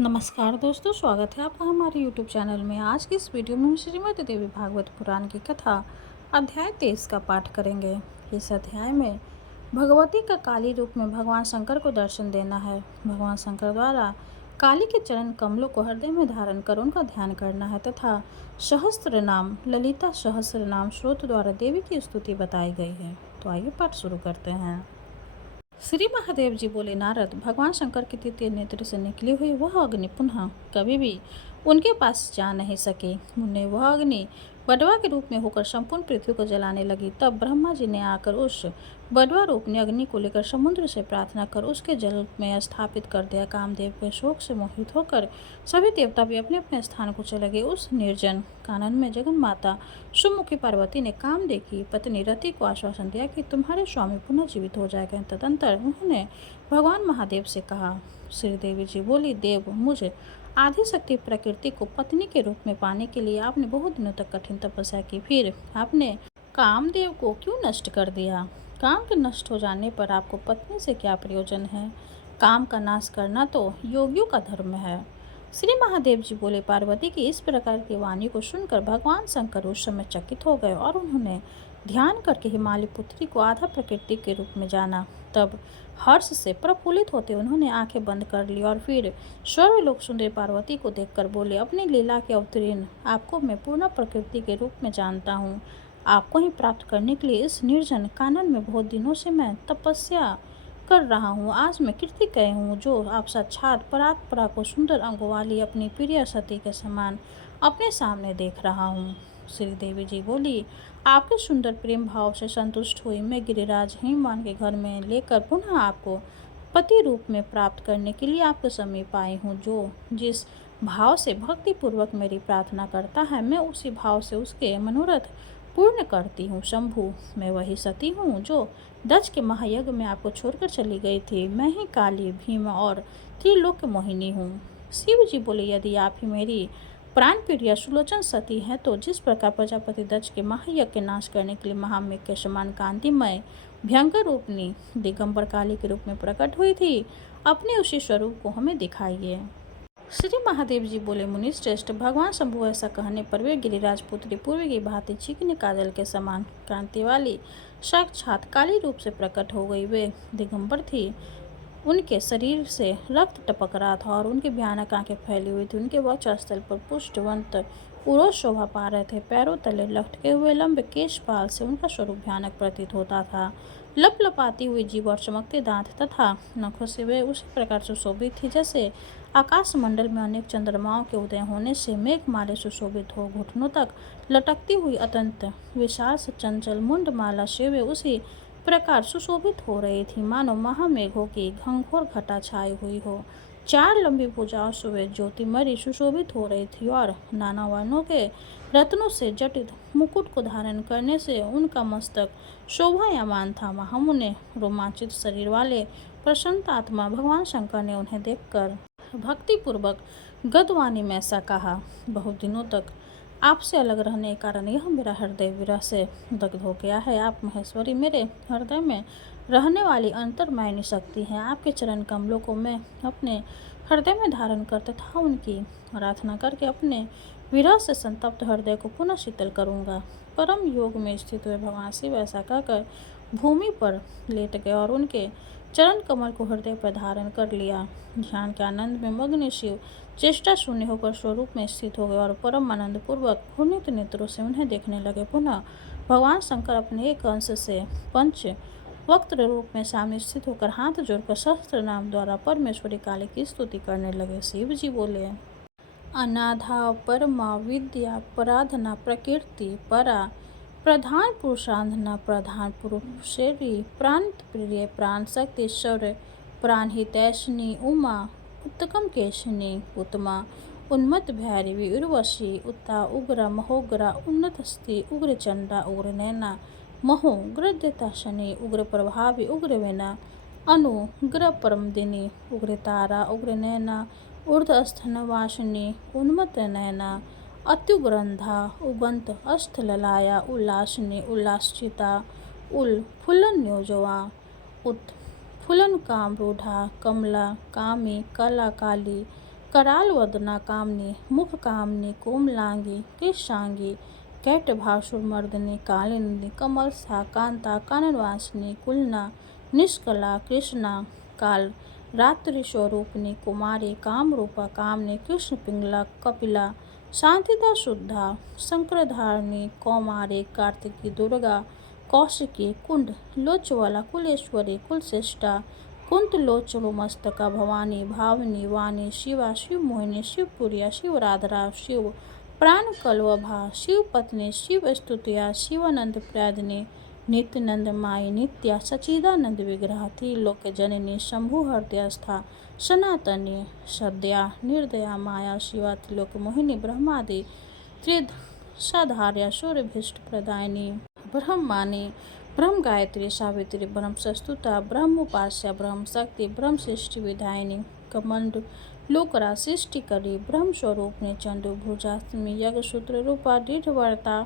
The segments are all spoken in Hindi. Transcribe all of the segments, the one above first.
नमस्कार दोस्तों, स्वागत है आपका हमारे YouTube चैनल में। आज की इस वीडियो में हम श्रीमद् देवी भागवत पुराण की कथा अध्याय 23 का पाठ करेंगे। इस अध्याय में भगवती का काली रूप में भगवान शंकर को दर्शन देना है। भगवान शंकर द्वारा काली के चरण कमलों को हृदय में धारण कर उनका ध्यान करना है तथा सहस्त्र नाम ललिता सहस्त्र नाम स्रोत द्वारा देवी की स्तुति बताई गई है। तो आइए पाठ शुरू करते हैं। श्री महादेव जी बोले, नारद, भगवान शंकर के तृतीय नेत्र से निकली हुई वह अग्नि पुनः कभी भी उनके पास जा नहीं सकी। मुन्ने वह अग्नि बडवा के रूप में होकर संपूर्ण पृथ्वी को जलाने लगी। तब ब्रह्मा जी ने आकर उस बडवा रूपनी अग्नि को लेकर समुद्र से प्रार्थना कर उसके जल में स्थापित कर दिया। कामदेव के शोक से मोहित होकर सभी देवता भी अपने अपने स्थान को चले गए। उस निर्जन कानन में जगन माता सुमुखी पार्वती ने कामदेव की पत्नी रति को आश्वासन दिया कि तुम्हारे स्वामी पुनः जीवित हो जाएंगे। तदंतर उन्होंने भगवान महादेव से कहा। श्री देवी जी बोली, देव, मुझे आदिशक्ति प्रकृति को पत्नी के रूप में पाने के लिए आपने बहुत दिनों तक कठिन तपस्या की, फिर आपने कामदेव को क्यों नष्ट कर दिया? काम के नष्ट हो जाने पर आपको पत्नी से क्या प्रयोजन है? काम का नाश करना तो योगियों का धर्म है। श्री महादेव जी बोले, पार्वती की इस प्रकार की वाणी को सुनकर भगवान शंकर उस समय चकित हो गए और उन्होंने ध्यान करके हिमालय पुत्री को आधा प्रकृति के रूप में जाना। तब हर्ष से प्रफुल्लित होते उन्होंने आंखें बंद कर ली और फिर स्वर्गलोक सुंदर पार्वती को देखकर बोले, अपनी लीला के अवतीर्ण आपको मैं पूर्ण प्रकृति के रूप में जानता हूँ। आपको ही प्राप्त करने के लिए इस निर्जन कानन में बहुत दिनों से मैं तपस्या कर रहा हूँ। आज मैं कीर्ति कह हूँ जो आप साक्षात परात्परा को सुंदर अंगों वाली अपनी प्रिय सती के समान अपने सामने देख रहा हूँ। श्री देवी जी बोली, आपके सुंदर प्रेम भाव से संतुष्ट हुई मैं गिरिराज हिमवान के घर में लेकर पुनः आपको पति रूप में प्राप्त करने के लिए आपके समीप आई हूँ। जो जिस भाव से भक्ति पूर्वक मेरी प्रार्थना करता है, मैं उसी भाव से उसके मनोरथ पूर्ण करती हूँ। शंभु, मैं वही सती हूँ जो दक्ष के महायज्ञ में आपको छोड़कर चली गई थी। मैं ही काली, भीम और त्रिलोक मोहिनी हूँ। शिव जी बोले, यदि आप ही मेरी प्राण प्रिया सुलोचन सती है तो जिस प्रकार प्रजापति दक्ष के महायज्ञ के नाश करने के लिए महामेघ के समान कांतिमय भयंकर रूपनी दिगंबर काली के रूप में प्रकट हुई थी, अपने उसी स्वरूप को हमें दिखाइए। श्री महादेव जी बोले, मुनि श्रेष्ठ, भगवान शंभु ऐसा कहने पर वे गिरिराज पुत्री पूर्वी की भांति चिकने काजल के समान कांति वाली साक्षात काली रूप से प्रकट हो गई। वे दिगंबर थी, उनके शरीर से रक्त टपक रहा था और उनकी भयानक आंखें फैली हुई थी। उनके वक्षस्थल पर पुष्टवंत उरोज शोभा पा रहे थे। पैरों तले लटके हुए लंबे केशपाल से उनका स्वरूप भयानक प्रतीत होता था। लपलपाती हुई जीभ और चमकते दांत तथा नखों से वे उसी प्रकार सुशोभित थी जैसे आकाश मंडल में अनेक चंद्रमाओं के उदय होने से मेघमाले सुशोभित हो घुटनों तक लटकती हुई अत्यंत विशाल चंचल मुंडमाला से वे उसी प्रकार सुशोभित हो रही थी मानो महामेघों की घंघोर घटा छाई हुई हो। चार लंबी भुजाओं से वे ज्योतिमरी सुशोभित हो रही थी और नाना वर्णों के रत्नों से जटित मुकुट को धारण करने से उनका मस्तक शोभायमान था। महामुने रोमांचित शरीर वाले प्रसन्न आत्मा भगवान शंकर ने उन्हें देखकर भक्तिपूर्वक गदवाणी में ऐसा कहा, बहुत दिनों तक आपसे अलग रहने के कारण यह मेरा हृदय विरह से दग्ध हो गया है। आप महेश्वरी मेरे हृदय में रहने वाली अंतर्मयनी शक्ति हैं। आपके चरण कमलों को मैं अपने हृदय में धारण कर तथा उनकी आराधना करके अपने विरह से संतप्त हृदय को पुनः शीतल करूँगा। परम योग में स्थित हुए भगवान शिव ऐसा कहकर भूमि पर लेट गए और उनके चरण कमल को हृदय पर धारण कर लिया। ध्यान के आनंद में मग्न शिव चेष्टा शून्य होकर स्वरूप में स्थित हो गए और परम आनंद पूर्वक पुनित नेत्रों से उन्हें देखने लगे। पुनः भगवान शंकर अपने एक अंश से पंच वक्त्र रूप में सामने स्थित होकर हाथ जोड़कर सहस्त्र नाम द्वारा परमेश्वरी काली की स्तुति करने लगे। शिव जी बोले, अनाधा परमा विद्या पराधना प्रकृति परा प्रधान पुरुषांधना प्रधान पुरुषेरी प्राण प्रिय प्राण शक्ति शौर्य प्राण हितैषिणी उमा उत्तकम केशिनी उत्तमा उन्मत्त भैरवी उर्वशी उत्ता उग्रा महोग्रा उन्नतस्ति उग्र चंडा उग्र नैना महो गृध्यताशनी उग्र प्रभावी उग्र वेना अनुग्र परमदिनी उग्र तारा उग्र नैना ऊर्ध्वस्थनवासिनी उन्मत्त नैना अत्युग्रंधा उगंत अस्थललाया उल्लासिनी उल्लासिता फुलन्योजवा उत्फुल्लन कामरूढ़ा कमला कामी कला काली कराल वदना कामनी मुख कामनी कोमलांगी केशांगी कैटभासुरमर्दिनी कालिंदी कमलस्था कांता काननवासिनी कुलना निष्कला कृष्णा काल रात्रि स्वरूपिणी कुमारी कामरूपा कामनी कृष्ण पिंगला कपिला शांतिदा शुद्धा शंकरधारिणी कौमारी कार्तिकी दुर्गा कौशिकी कुंड लोचवाला कुलेश्वरी कुलश्रेष्ठा कुंतलोचनो मस्तका भवानी भावनी वाणी शिवा शिव मोहिनी शिवपुरिया शिवराधरा शिव प्राण कल्वभा शिव पत्नी शिव स्तुतिया शिवानंद प्रयादिनी नित्यानंद माई नित्या सचिदानंद विग्रह त्रिलोक जननी शंभु हृदयस्था सनातनी सद्या निर्दया माया शिवा त्रिलोक मोहिनी ब्रह्मादि त्रिदशाधार्या सूर्यभीष्ट प्रदायिनी ब्रह्मानी ब्रह्म गायत्री सावित्री ब्रह्म सस्तुता ब्रह्म उपास्या ब्रह्म शक्ति ब्रह्म सृष्टि विधायिनी कमंड लोकरा सृष्टि करी ब्रह्म स्वरूपने चंडु भुजास्मी यज्ञ सूत्र रूपा दृढ़वर्ता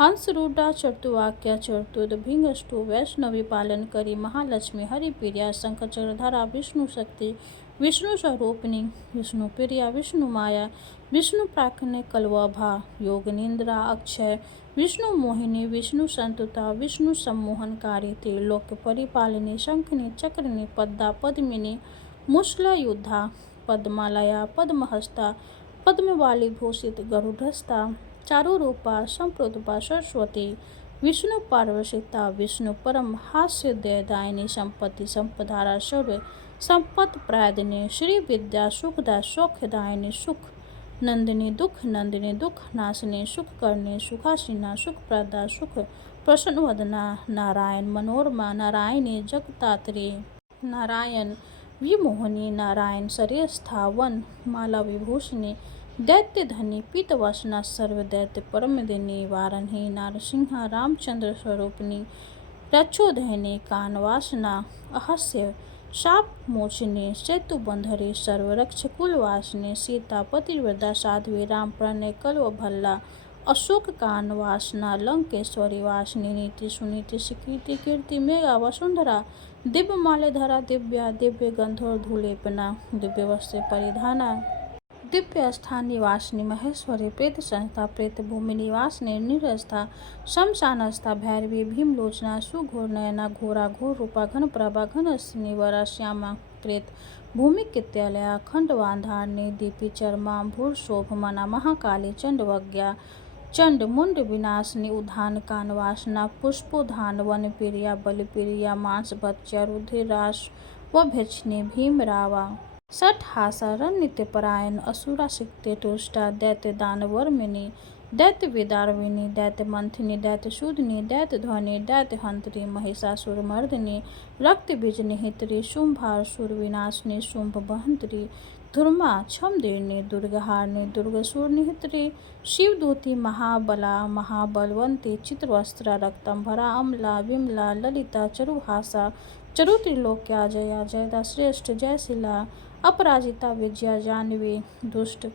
हंस रूढ़ा चतुवाक्या चतुर्द भिंगष्टु वैष्णवी पालन करी महालक्ष्मी हरिप्रिया शंखचरधरा विष्णु शक्ति विष्णु स्वरूपिणी विष्णु प्रिया विष्णु माया विष्णु प्राकने कल्वभा योग निंद्रा अक्षय विष्णु मोहिनी विष्णु संतुता विष्णु सम्मोहनकारी त्रिलोक परिपालिनी शंखनी चक्रनी पद्मा पद्मिनी मुश्ला युद्धा पद्मालया पद्महस्ता पद्मवाली भूषित गरुड़स्था चारु रूपा संप्रोदपा सरस्वती विष्णु पार्वशिता विष्णु परम हास्य दयदायिनी संपत्ति संपदारा सर्व संपत् प्रयादिनी श्री विद्या सुखदा सौख्यदायिनी सुख नंदिनी दुख नाशिनी सुख करनी सुखासीना सुख प्रदा सुख प्रसन्न वदना नारायण मनोरमा नारायणी जगतात्री नारायण विमोहनी नारायण शरीरस्था वन माला विभूषिणी दैत्य धनी पीतवसना सर्व दैत्य परमदिनी वारणी नारसिंहा रामचंद्र स्वरूपिणी रक्षोधयनी कानवासना अहस्य शाप मोचिनी सेतुबंधरी सर्वरक्ष कुलवासिनी सीता पतिव्रता साध्वी राम प्रणय कल्व भल्ला अशोक कान वासना लंकेश्वरी वासिनी नीति सुनीति सुकीर्ति कीर्ति मेघा वसुंधरा दिव्य मालेधरा दिव्या दिव्य गंधोर धूलेपना दिव्य वस्त्र परिधाना दिव्य स्थान निवासिनी महेश्वरी प्रेत संस्था प्रेत भूमि निवासिनी निरस्था शमशानस्था भैरवी भीमलोचना सुघोर नयना घोरा घोर रूपा घन प्रभा घन निवरा श्यामा प्रेत भूमि कित्यालया खंडवांधारणी दीपी चरमा भूर शोभमना महाकाली चंडवज्ञा चंड मुंड विनाशिनी उधान कानवासना पुष्पोधान वन प्रिया बलिप्रिया मांस बच्चा रुधिराश व भेक्षिणी भीमरावा सठ हासा रण नित्यपरायण असुरा सिक्ते तुष्टा दैत्य दानवर्मिनी दैत्य विदारविनी दैत्य मंथिनी दैत्य शूदनी दैत्य ध्वनि दैत्य हंत्री महिषासुर मर्दिनी रक्त बीज निहित्री शुंभासुर विनाशिनी शुंभ बहंत्री धुर्मा छमदीर्णी दुर्गहारिणी दुर्गसुर निहित्री शिवदूती महाबला महाबलवंती चित्रवस्त्रा रक्तंभरा अमला विमला ललिता चरुहासा चरु त्रिलोक्या जया जयदा श्रेष्ठ जयशिला अपराजिता विजया जानवी दुष्ट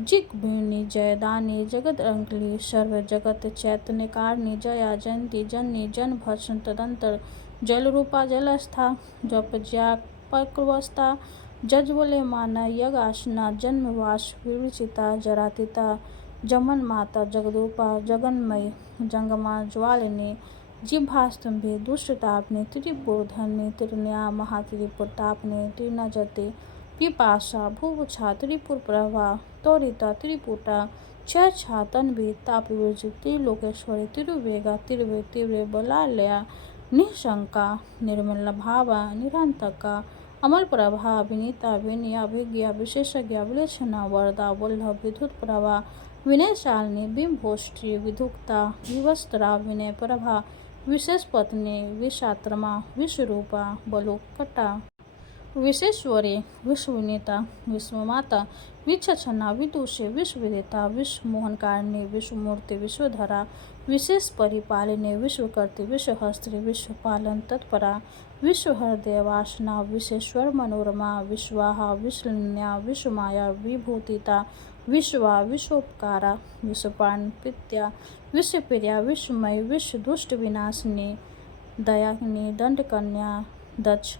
जिग्भिणी जयदानी जगद अंकली सर्व जगत चैतन्यकारिणी जया जयंती जननी जन भस्म तदंतर जल रूपा जलस्था जप ज्या पक्रवस्था जज्वले माना यगासना जन्मवास विवचिता जरातिता जमन माता जगदूपा जगन्मय जंगमा ज्वालिनी जिह्वास्तंभे दुष्टतापने त्रिपुरधनी त्रिन्या महात्रिपुरतापने त्रिनजते पिपाशा भुवछा त्रिपुर प्रभा तौरिता त्रिपुटा छा तन्वी तापविज त्रिलोकेश्वरी तिरुवेगा तिरुवे तीव्र बलालया निशंका निर्मल भावा निरंतका अमल प्रभा विनीता विनया विज्ञा विशेषज्ञा विलेचना वरदा वल्लभ विद्युत प्रभा विनयशालिनी बिंभोष्ठी विधुक्ता विवस्त्रा विनय प्रभा विशेष पत्नी विषात्रमा विश्वरूपा बलोकटा विश्वेश्वरी विश्वविनीता विश्वमाता विचक्षणा विदुषे विश्वविदिता विश्वमोहनकारिणी विश्वमूर्ति विश्वधरा विशेष परिपालिनी विश्वकर्त्री विश्वहस्त्री विश्वपालन तत्परा विश्वहृदय वासना विश्वेश्वर मनोरमा विश्वाहा विश्वलिन्या विश्वमाया विभूतिता विश्वा विश्वोपकारा विश्वपान पित्या विश्वप्रिया विश्वमय विश्वदुष्ट विनाशिनी दयाकिनी दंडकन्या दक्ष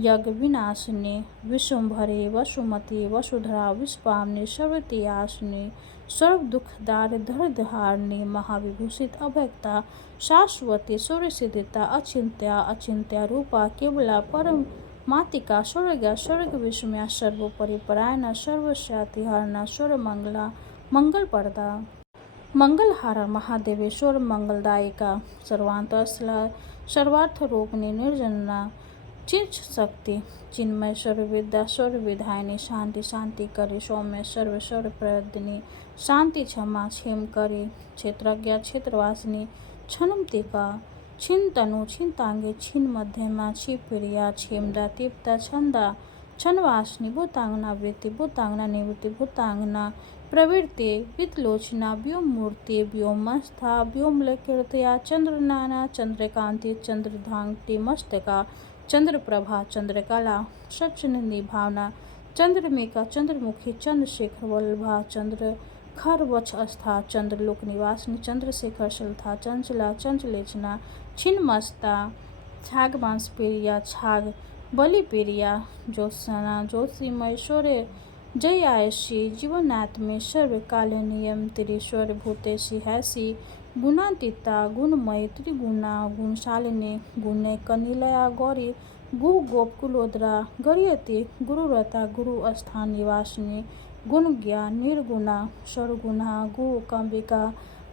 यज्ञ विनाशिने विशुंभरे वसुमती वसुधरा विश्वामिनी सर्वतीयासिनी सर्व दुखदार धरधारिणी महाविभूषित अभक्ता शाश्वती सूर्यसिद्धिता अचिंत्या अचिंत्या रूपा केवला परम मातिका स्वर्गा स्वर्ग विस्मया सर्वोपरि परायणा सर्वस्यातिहरणा सर्वमंगला मंगलप्रदा मंगलहारा महादेवेश्वर मंगलदायिका सर्वांतस्ला सर्वार्थरूपिणी निर्जना चिन्ह शक्ति चिन्मय सर्वविद्या सर्वविधायिनी शांति शांति करी सौम्य सर्व सर्वप्रदिनी शांति क्षमा क्षेम करी क्षेत्रज्ञा क्षेत्रवासिनी क्षणमतिका छिन तनु छिन्तांगे छिन मध्यमा क्षिप्रिया क्षेमदा तीप्ता छंदा छनवासिनी भूतांगना वृत्ति भूतांगना निवृत्ति भूतांगना प्रवृत्ति वितलोचना व्योममूर्ति व्योमस्था व्योमलकीर्तया चंद्रनाना चंद्रकांति चंद्रधांति मस्तका चंद्रप्रभा चंद्रकला सचनंदी भावना चंद्रमेका चंद्रमुखी चंद्रशेखर वल्लभा चंद्र खरवछ अस्था चंद्रलोक निवासिनी चंद्रशेखर शलथा चंचला चंचलेचना छिन्मस्ता छाग प्रिया छाग बलिप्रिया ज्योत्सना ज्योतिमय शौर्य जयायसी जीवनात्मे सर्व काले नियम त्रिश्वर भूतेशी हैसी गुणातीता गुणमय त्रिगुणा गुणशालिनी गुणे कनिलया गौरी गु गोप कुलोद्रा गरीयती गुरुरता गुरु अस्थान निवासिनी गुण ज्ञा निर्गुणा सर्वगुणा गु कंबिका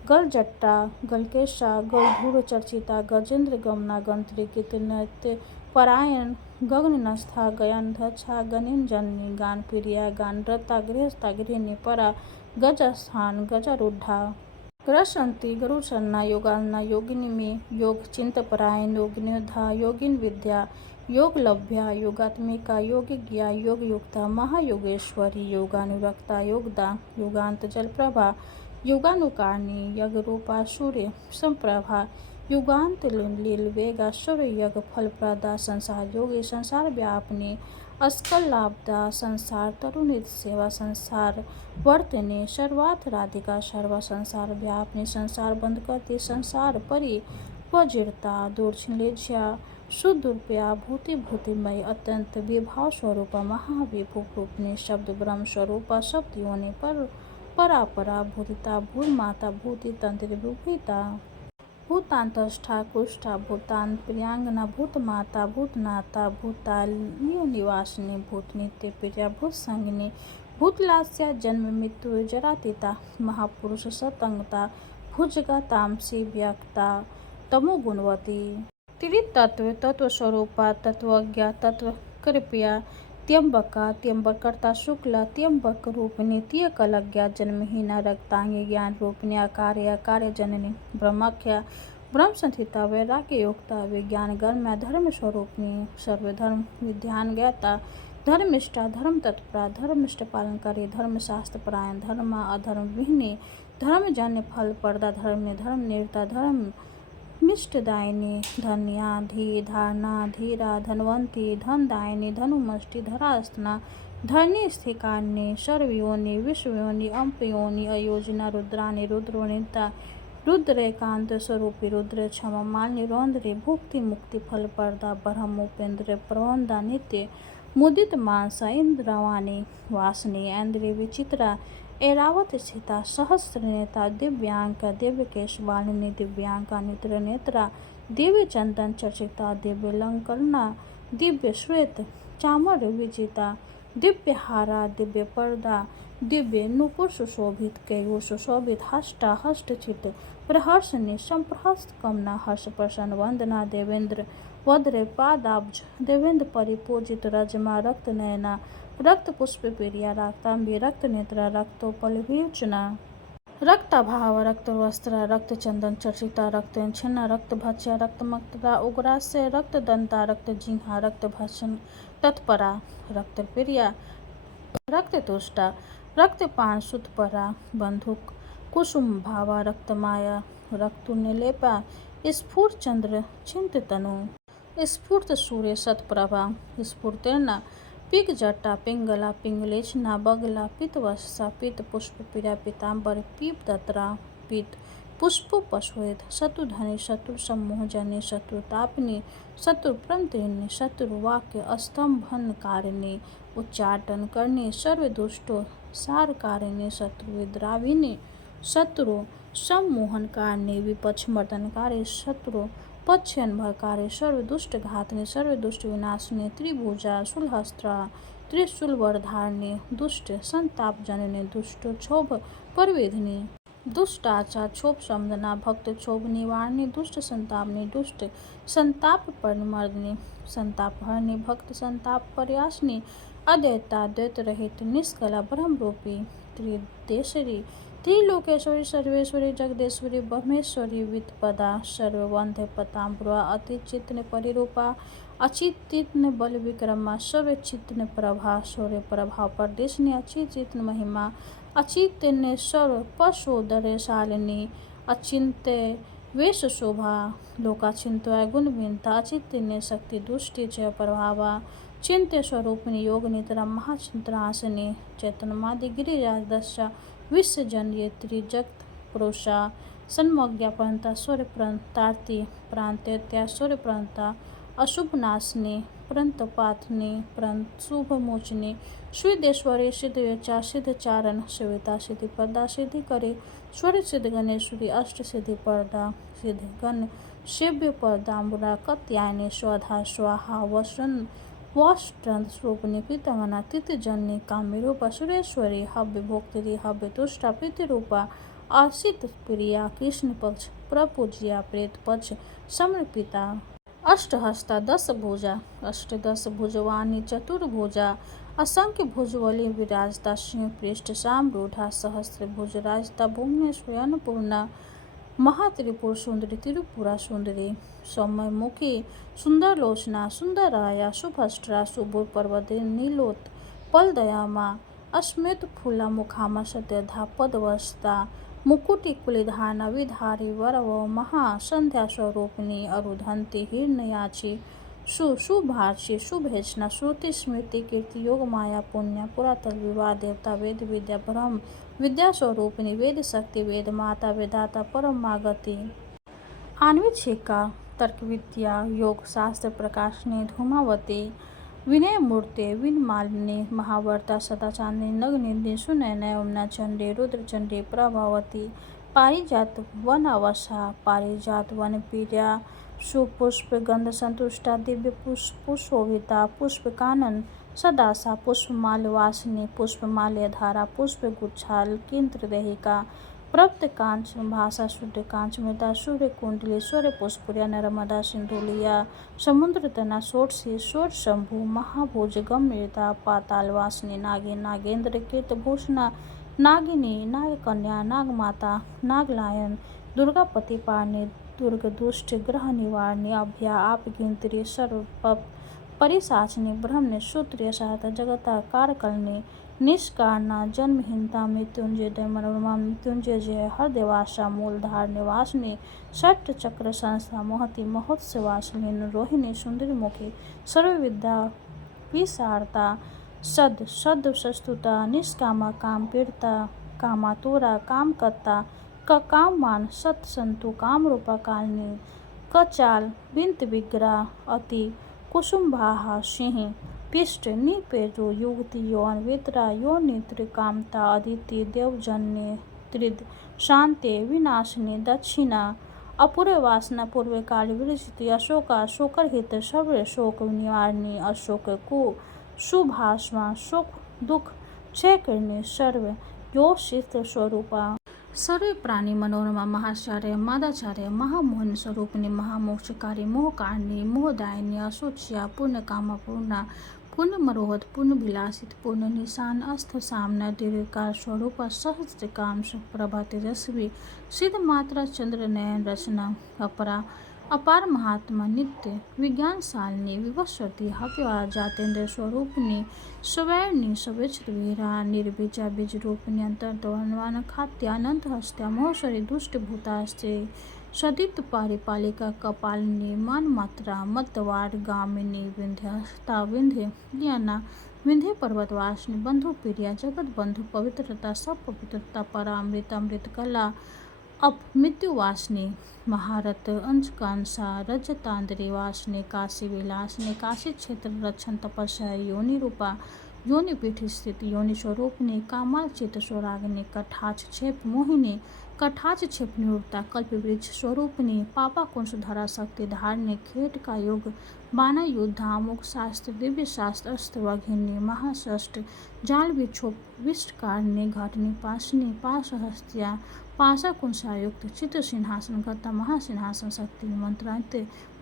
गलजट्टा गलकेशा गलधूर चर्चिता गजेंद्र गमना गंत्री कीर्तनृत्य परायण गगनस्था गयानधच्छा गनिंजनी गान प्रिया गानरता गृहस्था गृहिणी परा गजस्थान गजारूढ़ा ग्रसंती गरुसन्ना योगान्ना योगिनी में योग चिंतपरायण योगिनिधा योगिन विद्या योग लभ्या योगात्मिका योगिज्ञा योग युक्ता महायोगेश्वरी योगानुरक्ता योगदा योगांत जलप्रभा योगानुकारिणी यज्ञ रूपा सूर्य संप्रभा युगांत लील वेगा सूर्य यज्ञ फलप्रदा संसार योगी संसार व्यापनी अस्कल लाभदा संसार तरुणित सेवा संसार वर्तने सर्वार्थ राधिका सर्व संसार व्यापनी संसार बंद करती संसार परि वज्रता दूरछिलेज्या सुदुर्पया भूति भूतिमय अत्यंत विभाव स्वरूपा महाविभूप रूपनी शब्द ब्रह्म स्वरूपा शब्द योनि पर परापरा भूतिता भूल माता भूति तंत्र विभूता भूतांतष्ठा कुष्ठा भूतान प्रियांगना भूतमाता भूतनाथा भूतालियो निवासिनी भूत नित्य प्रिया भूत संगिनी भूतलास्या जन्म मृत्यु जरातीता महापुरुष सतंगता भुजगा तामसी व्यक्ता तमोगुणवती त्रितत्व तत्व स्वरूपा तत्वज्ञा तत्व कृपया त्यम्बका त्यम्बकर्ता शुक्ला त्यम्बक रूपिणी त्यकलज्ञा जन्महीना रक्तांगी ज्ञान रूपिणी अकार्य अकार्य जननी ब्रह्माख्या ब्रह्म संहिता वैराग्य योक्ता विज्ञान गर्म्या धर्म स्वरूपिणी सर्वधर्म विध्यान ज्ञाता धर्मिष्ठा धर्म तत्परा धर्मिष्ठ पालनकारी धर्मशास्त्र परायण धर्मा अधर्म विहिनी धर्मजन्य फल पर्दा धर्म धर्म निरता धर्म मिष्टदायिनी धन्या धी धारणा धीरा धनवंती धनदायिनी धनुमष्टि धरास्तना धरणी स्थिकान्य सर्वयोनि विश्वयोनि अम्पयोनि अयोजना रुद्रानि रुद्रोनिता रुद्रकांत स्वरूपी रुद्र क्षमा मालिनी रौद्री भुक्ति मुक्ति फल पर्दा ब्रह्म उपेंद्र प्रवंदा नित्य मुदित मानसा इंद्रवाणी वासनी ऐन्द्रिय विचित्रा ऐरावत स्थिता सहस्र नेता दिव्यांका दिव्य केशवालिनी दिव्यांका नित्र नेत्रा दिव्य चंदन चर्चिता दिव्य लंकरना दिव्य श्वेत चामर विजिता दिव्य हारा दिव्य पर्दा दिव्य नुपुर सुशोभित केयु सुशोभित हष्टा हष्टचित प्रहर्षनि संप्रहस्त कमना हर्ष प्रसन्न वंदना देवेंद्र वद्र पादाब्ज देवेंद्र परिपूजित रजमा रक्त नयना रक्त पुष्प प्रिया रक्तांबी रक्त नेत्रा रक्तोपलविचना रक्ताभाव रक्त वस्त्र रक्त चंदन चर्चिता रक्त छिन्ना रक्त भक्ष्या रक्त मक्तता उग्रास्य रक्त दंता रक्त जिह्वा रक्त भक्षण तत्परा रक्त प्रिया रक्त तुष्टा रक्त पान सुतपरा बंधुक कुसुम भावा रक्त माया रक्त निलेपा स्फूर्त चंद्र चिंत तनु स्फूर्त सूर्य सतप्रभा स्फूर्तेना पिक जटा पिंगला पिंगलेचना बगला पितवस्सा पित पुष्प पीरा पीताम्बर पीप दत्रा पित पुष्पोपश्वेत शत्रुधनि शत्रुसम्मोहजनि शत्रुतापिनि शत्रुप्रमत्रिणि शत्रुवाक्य स्तंभनकारिणि उच्चाटनकर्णि सर्वदुष्टो सारकारिणि शत्रुविद्राविणि शत्रु सम्मोहनकारिणि विपक्षमर्दनकारि शत्रु पक्षयनभरकारि सर्वदुष्टघातिनि सर्वदुष्टविनाशिनि त्रिभुजा शूलहस्त्रा त्रिशूलवरधारिणि दुष्ट संतापजननि दुष्ट क्षोभ परवेधिनी दुष्टाचार क्षोभ समदना भक्त क्षोभ निवारणी दुष्ट संतापनी दुष्ट संताप परिमर्दिनी संताप हरणी भक्त संताप पर्यासनी अद्वैता द्वैत रहित निष्कला ब्रह्म रूपी त्रिदेशरी त्रिलोकेश्वरी सर्वेश्वरी जगदेश्वरी ब्रह्मेश्वरी वित्पदा सर्ववंध्य पताम्बुरा अतिचित्न परिरूपा अचित्तित्न बल विक्रमा सर्वचित्न प्रभा शौर्य प्रभा परदेशनी अचिचित्न महिमा अचित्य सर्व पशुदरशालिनी अचिंत्य वेश शोभा लोकाचिंत्य गुणविंता अचित्य शक्ति दुष्टि जय प्रभावा चिंत्य स्वरूपिणी योग निद्रा महाचिंत्रासनी चैतन्यमादि गिरिराज दशा विश्वजन ये त्रिजगत पुरुषा सन्मज्ञा प्रणता सूर्य प्रणतार्ति प्रांत्या सूर्य प्रणता अशुभनाशिनी प्रणतपाथनी प्रणत शुभमोचनी श्रीदेश्वरी सिद्धवेचा सिद्धचारण सविता सिद्धि पर्दा सिद्धि करे स्वर सिद्ध गणेश्वरी अष्ट सिद्धि पर्दा सिद्ध गण शिव्य पर्दाम्बुरा कत्यायनी स्वधा स्वाहा वसन वाष्ट्रंत स्वरूपनी पीतंगना तिथजननी काम्यरूपा सुरेश्वरी हव्य भोक्तरी हव्य तुष्टा प्रीतिरूपा आसित प्रिया कृष्ण पक्ष प्रपूज्या प्रेत पक्ष समर्पिता अष्टहस्ता दस भुजा अष्टदश भुजवानी चतुर्भुजा असंख्य भुजवली विराजता सिंह पृष्ठ सामरूढ़ा सहस्त्र भुज राजता भुवनेश्वरी अन्नपूर्णा महात्रिपुर सुंदरी त्रिपुरा सुंदरी सौम्य मुखी सुंदर लोचना सुंदर राया शुभष्ट्रा सुबुर पर्वती नीलोत पलदयामा अस्मित फूला मुखामा सत्यधा पदवस्ता मुकुटी कुलिधाना विधारी वरव महासंध्या स्वरूपिणी अरुधंती हिरण्ययाची शुभार्ची शुभेचना श्रुति स्मृति कीर्ति योग माया पुण्य पुरातल विवाह देवता वेद विद्या ब्रह्म विद्या स्वरूपिणी वेद शक्ति वेद माता वेदाता परमागति आन्वित शिका तर्क विद्या योग शास्त्र प्रकाशनी धूमावती विनय मूर्ति विनमालिनी महावर्ता सदा चांदनी नगनिंदी सुनयन यमुना चंडी रुद्र चंडी प्रभावती पारिजात वन अवसा पारिजात वन पीड़ा सुपुष्प गंध संतुष्टा दिव्य पुष्पोभिता पुष्प कानन सदासा पुष्पमाल्य वासिनी पुष्पमाल्य धारा पुष्प गुच्छाल केंद्र देहिका प्रप्त कांच भाषा शुद्ध कांच मृता सूर्य कुंडली सूर्य पुष्पुरिया नर्मदा सिंधुलिया समुद्र तना सोटसी सोट शंभु महाभोज गम्यता पाताल वासिनी नागी नागेंद्र कीर्त भूषणा नागिनी नागकन्या नागमाता नागलायन दुर्गापति पारणी दुर्ग दुष्ट ग्रह निवारणी अभ्या आप गिंत्री सर्व परिसाचनी ब्रह्मने सूत्रीय सहायता जगता कारकलनी निष्कारणा जन्महीनता मृत्युंजय मनोरमा मृत्युंजय जय हरदेवाशा मूलधार निवासनी षट चक्र संस्था महति महोत्सवासलीन रोहिणी सुंदरी मुखी सर्वविद्या विशारता सद सद सस्तुता निष्कामा काम पीड़ता कामातुरा कामकर्ता काम सत संतु काम रूपा कालनी कचाल बिंत विग्रह अति कुसुम्भाहा सिंह पिष्ट निपेजो युगति यौन वितरा यो नित्र कामता अदिति देवजन्य त्रिद शांति विनाशिनी दक्षिणा अपूर्व वासना पूर्व काल विरचित अशोका अशोकर हित सर्व शोक निवारणी अशोक को शुभाष्मा शोक दुख क्षय करने सर्व योषित स्वरूपा सर्व प्राणी मनोरमा महाचार्य मादाचार्य महामोहन स्वरूपिणी महामोक्षकारी मोहकारिणी मोहदायिनी अशोच्या पूर्ण कामा पूर्णा पूर्ण मरोहत पूर्ण विलासित पूर्ण निशान अस्थ सामना दीर्घकार स्वरूप सहस्त्र काम प्रभा तेजस्वी सिद्ध मात्रा चंद्र नयन रचना अपरा अपार महात्मा नित्य विज्ञान शालिनी विवस्वती हव्या जातेन्द्र स्वरूपिणी स्वैरणी सविच्र वीरा निर्बीजा बीज रूपिणी अंतर्द्वान खात्या अनंत हस्त्या महोश्वरी दुष्ट भूतास्ते सदित पारिपालिका कपालिनी मान मात्रा मतवार गामिनी विंध्यस्ता विंध्य लियाना विंध्य पर्वतवासिनी बंधु प्रिया जगत बंधु पवित्रता सब पवित्रता परामृत अमृत कला अब मृत्युवासिनी महारथ अंशकांसा रजतांद्री वासने काशी विलासने काशी क्षेत्र रक्षण तपस्या योनि रूपा योनि पीठ स्थित योनि स्वरूपने कामाल चित स्वरागने कठाच क्षेप मोहिनी कठाच क्षेप निरूपता कल्प वृक्ष स्वरूपनी पापा कुंश धरा शक्ति धारने खेट का योग बाना युद्ध अमुक शास्त्र दिव्य शास्त्र अस्त्र वघिनी महाष्ट जाल विक्षोभ विष्टकारने घटनी पाशनी पाश हस्त्या पाशा कुंशायुक्त चित्र सिंहासन गता महासिंहासन शक्ति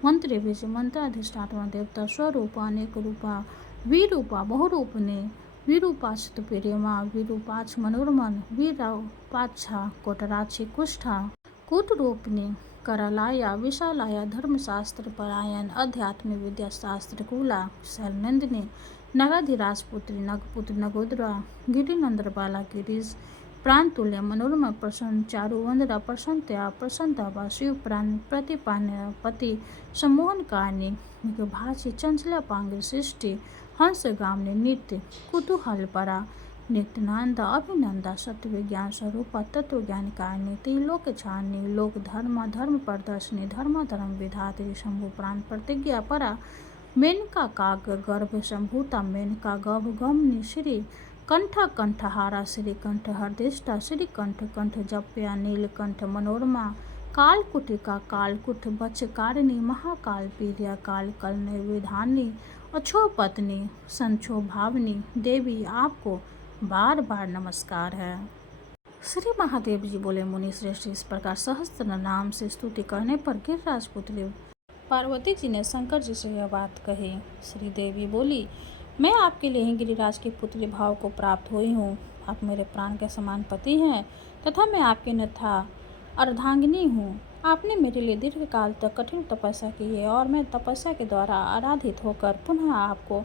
मंत्र विजय मंत्राधिष्ठात्मा देवता स्वरूप अनेक रूपा विरूपा बहुरूपने विरूपाचित प्रेमा विरूपाक्ष मनोरमन विरूपाक्षा कोटराक्षी कुष्ठा कूटरूपनी करालाया विशालाया धर्मशास्त्र परायण अध्यात्म विद्या शास्त्र कुला शैलनंदिनी नगाधिराजपुत्री नगपुत्र नगोदरा गिरिनंदर बाला गिरीश प्राणतुल्य मनोरमा प्रसन्न चारु वंदना प्रसन्नतया प्रसन्नता शिव प्राण प्रतिपान्य पति सम्मोहन कारणी भाषी चंचला पांग सृष्टि हंस गामने नित्य कुतूहल परा नित्यानंदा अभिनंदा सत्य विज्ञान स्वरूप तत्व ज्ञान कारणी त्रिलोक छानी लोक धर्म धर्म प्रदर्शनी धर्म धर्म विधात्री शंभु प्राण प्रतिज्ञा परा मेनका काग गर्भ संभूता मेनका गभ गमनी श्री कंठ कंठहारा श्रीकंठ हरदिष्टा श्रीकंठ कंठ जप्या नीलकंठ मनोरमा कालकुटिका कालकुट बचकारिणी महाकाल पीरिया काल कलने विधानी अछो पत्नी संछो भावनी देवी आपको बार बार नमस्कार है। श्री महादेव जी बोले मुनि श्रेष्ठ इस प्रकार सहस्त्र नाम से स्तुति करने पर गिरिराज पुत्री पार्वती जी ने शंकर जी से यह बात कही। श्री देवी बोली मैं आपके लिए ही गिरिराज की पुत्री भाव को प्राप्त हुई हूँ। आप मेरे प्राण के समान पति हैं तथा मैं आपकी नथा अर्धांगिनी हूँ। आपने मेरे लिए दीर्घ काल तक कठिन तपस्या की है और मैं तपस्या के द्वारा आराधित होकर पुनः आपको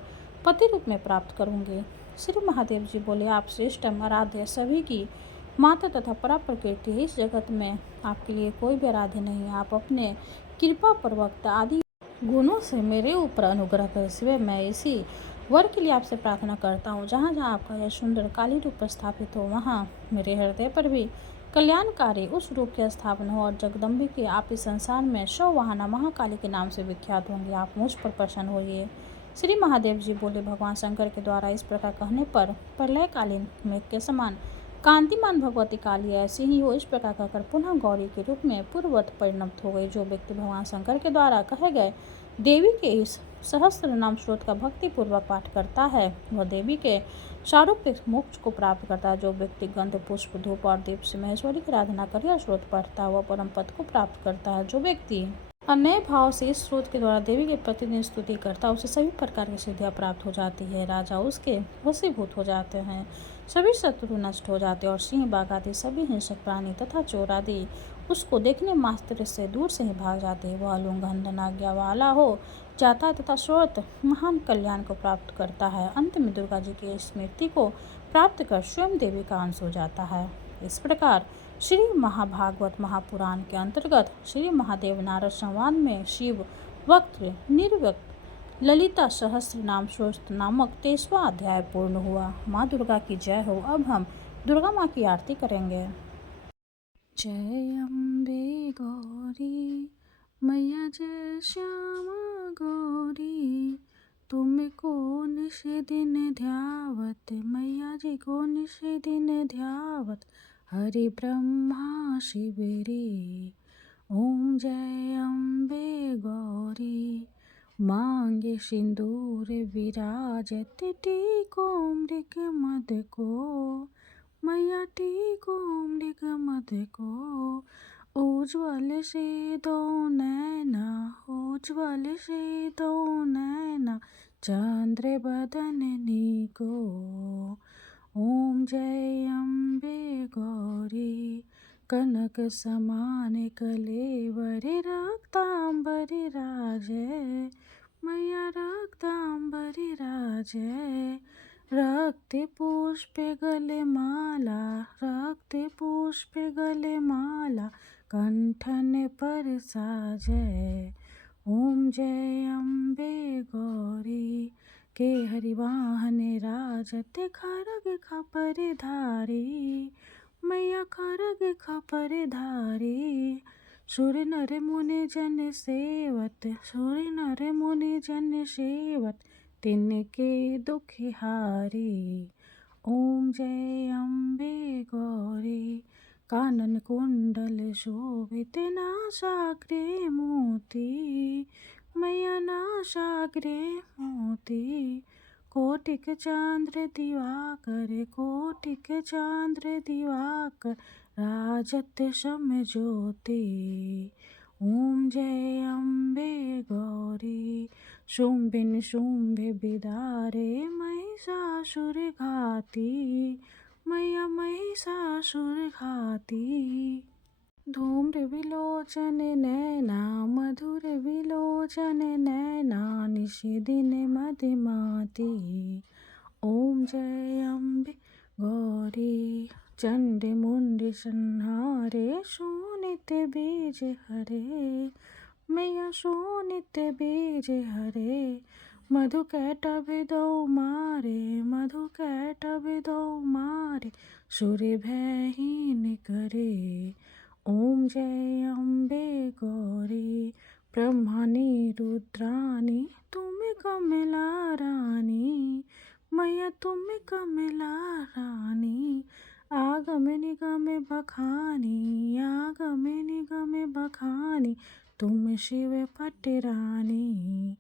पति रूप में प्राप्त करूँगी। श्री महादेव जी बोले आप श्रेष्ठ आराध्य सभी की माता तथा परा प्रकृति है। इस जगत में आपके लिए कोई भी आराध्य नहीं। आप अपने कृपा पूर्वक आदि गुणों से मेरे ऊपर अनुग्रह कर सिवाय मैं इसी वर के लिए आपसे प्रार्थना करता हूँ। जहाँ जहाँ आपका यह सुंदर काली रूप स्थापित हो वहाँ मेरे हृदय पर भी कल्याणकारी उस रूप की स्थापना हो और जगदम्बी के आप इस संसार में 100 वाहना महाकाली के नाम से विख्यात होंगे। आप मुझ पर प्रसन्न होइए। श्री महादेव जी बोले भगवान शंकर के द्वारा इस प्रकार कहने पर प्रलयकालीन मेघ के समान कांतिमान भगवती काली ऐसी ही हो। इस प्रकार कहकर पुनः गौरी के रूप में पूर्ववत परिणत हो गई। जो व्यक्ति भगवान शंकर के द्वारा कहे गए देवी के इस सहस्त्र नाम स्रोत का भक्ति पूर्वक पाठ करता है वह देवी के सारूप्य मोक्ष को प्राप्त करता है। जो व्यक्ति गंध पुष्प धूप और दीप से महेश्वरी की आराधना कर यह स्रोत पढ़ता है वह परम पद को प्राप्त करता है। जो व्यक्ति अन्य भाव से इस स्रोत के द्वारा देवी की प्रतिदिन स्तुति करता है उसे सभी प्रकार की सिद्धियां प्राप्त हो जाती है। राजा उसके वशीभूत हो जाते हैं, सभी शत्रु नष्ट हो जाते हैं और सिंह बाघ आदि सभी हिंसक प्राणी तथा चोर आदि उसको देखने मात्र से दूर से ही भाग जाते हैं। वह उल्लंघन आज्ञा वाला हो जाता है तथा स्रोत महान कल्याण को प्राप्त करता है। अंत में दुर्गा जी की स्मृति को प्राप्त कर स्वयं देवी का अंश हो जाता है। इस प्रकार श्री महाभागवत महापुराण के अंतर्गत श्री महादेव नारद संवाद में शिव वक्त निर्वक्त ललिता सहस्त्र नाम स्रोत नामक 23वां अध्याय पूर्ण हुआ। माँ दुर्गा की जय हो। अब हम दुर्गा माँ की आरती करेंगे। जय अम्बे गौरी मैया जय श्यामा गौरी तुमको निश दिन ध्यावत मैया जी को निश दिन ध्यावत हरि ब्रह्मा शिवरी ओम जय अम्बे गौरी मांगे सिंदूर विराजत टीको मृग मद को मैया टीको मृग मद को उज्ज्वल से दो नैना उज्ज्वल से दो नैना चंद्र बदननी को ओम जय अम्बे गौरी कनक समान कलेवर रक्तांबर राजय मैया रक्तांबर राजय रक्त पुष्प गले माला रक्त पुष्प गले माला कंठन पर साजय ओम जय अम्बे गौरी के हरिवाहन राजत खरग खपर धारी मैया खरग खपर धारी। सुर नर मुनि जन सेवत, सुर नर मुनि जन सेवत, तिनके दुख हारी। ओम जय अम्बे गौरी। कानन कुंडल शोभित, नासाग्रे मोती। मैया नासाग्रे मोती। कोटिक चांद्र दिवाकर, कोटिक चांद्र दिवाकर, राजत सम ज्योति। ओम जय अम्बे गौरी। शुंभ निशुंभ बिदारे, महिषासुर घाती। मैया महिषासुर घाती। धूम्र विलोचन नैना, मधुर विलोचन नैना, निशिदिन मदिमाती। ओम जय अम्बे गौरी। चंड मुंड संहारे, शोणित बीज हरे। मैया शोणित बीज हरे। मधु कैटभ दो मारे, मधु कैटभ दो मारे, सुर भयहीन करे। ओम जय अम्बे गौरी। ब्रह्माणी रुद्राणी, तुम कमला रानी। मैया तुम कमला रानी। आगम निगम बखानी, आगम निगम बखानी, तुम शिव पटरानी।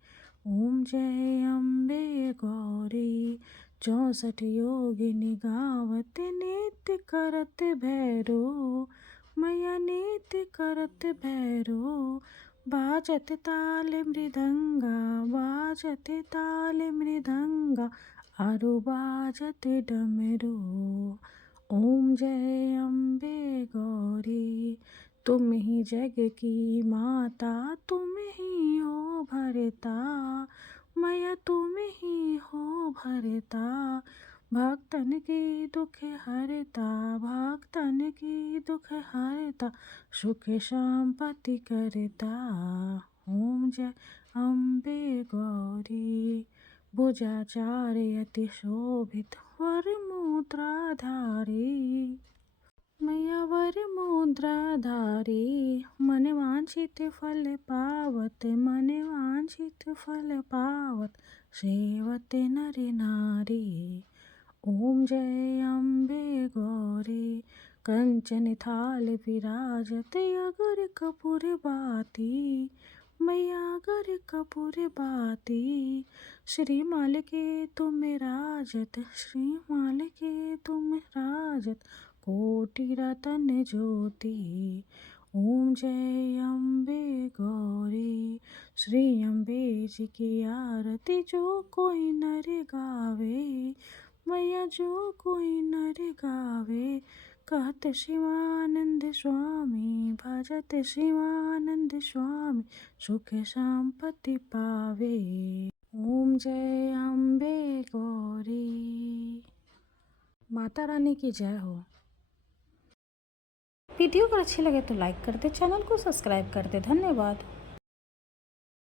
ओम जय अम्बे गौरी। 64 योगिनी गावत, नित्य करत भैरो। मैया नित्य करत भैरो। बाजत ताल मृदंगा, बाजत ताल मृदंगा, आरु बाजत डमरू। ओम जय अम्बे गौरी। तुम ही जग की माता, तुम ही हो भरता। मैया तुम ही हो भरता। भक्तन की दुख हरता, भक्तन की दुख हरता, सुख संपत्ति करता। ओम जय अम्बे गौरी। भुजाचार्य अति शोभित, वर मुद्राधारी। मैया वर मुद्राधारी। मन वांछित फल पावत, मन वांछित फल पावत, सेवत नर नारी। ओम जय अम्बे गौरी। कंचन थाल विराजत, अगर कपूर बाती। मैया अगर कपूर बाती। श्रीमाल के तुम राजत, श्रीमाल के तुम राजत, कोटि रतन ज्योति। ओम जय अम्बे गौरी। श्री अम्बे जी की आरती, जो कोई नर गावे। मैया जो कोई नर गावे, कहत शिवानंद स्वामी, भजत शिवानंद स्वामी, सुख संपत्ति पावे। ओम जय अम्बे गौरी। माता रानी की जय हो। वीडियो अगर अच्छी लगे तो लाइक कर दे, चैनल को सब्सक्राइब कर दे। धन्यवाद।